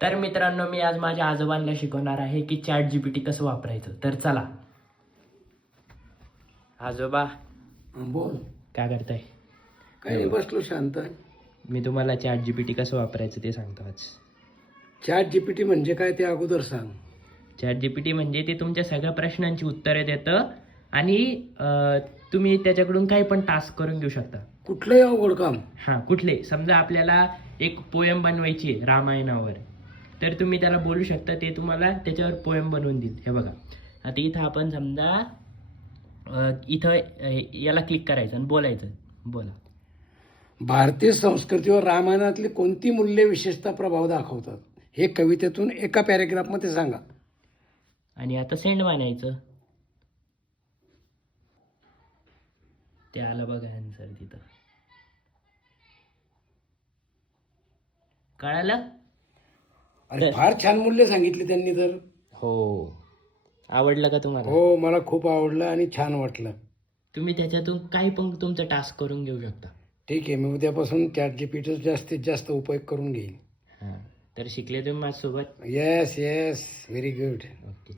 तर मित्रांनो, मी आज माझ्या आजोबांना शिकवणार आहे की चॅट जीपीटी कसं वापरायचं. तर चला. आजोबा बोल. काय करताय? काही नाही, बसलो शांत. मी तुम्हाला चॅट जीपीटी कसं वापरायचं ते सांगतो आज. चॅट जीपीटी म्हणजे काय ते अगोदर सांग. चॅट जीपीटी म्हणजे ते तुमच्या सगळ्या प्रश्नांची उत्तरे देतं आणि तुम्ही त्याच्याकडून काही पण टास्क करून घेऊ शकता. कुठलंही अवघड काम. हां, कुठले समजा आपल्याला एक पोयम बनवायची आहे रामायणावर, तर तुम्ही त्याला बोलू शकता, ते तुम्हाला त्याच्यावर पोयम बनवून देईल. हे बघा, आता इथं आपण समजा इथं याला क्लिक करायचं आणि बोलायचं. बोला. भारतीय संस्कृतीवर रामायणातली कोणती मूल्ये विशेषतः प्रभाव दाखवतात हे कवितेतून एका पॅरेग्राफमध्ये सांगा. आणि आता सेंड म्हणायचं. ते आलं बघा आन्सर तिथं. कळालं? अरे फार छान मूल्य सांगितली त्यांनी तर. हो. आवडलं का तुम्हाला? हो, मला खूप आवडलं आणि छान वाटलं. तुम्ही त्याच्यातून काही पण तुमचा टास्क करून घेऊ शकता. ठीक आहे, मी उद्यापासून चॅट जीपीटीचा जास्तीत जास्त उपयोग करून घेईल. हां, तर शिकले तुम्ही माझ्यासोबत? Yes yes, very good. Okay.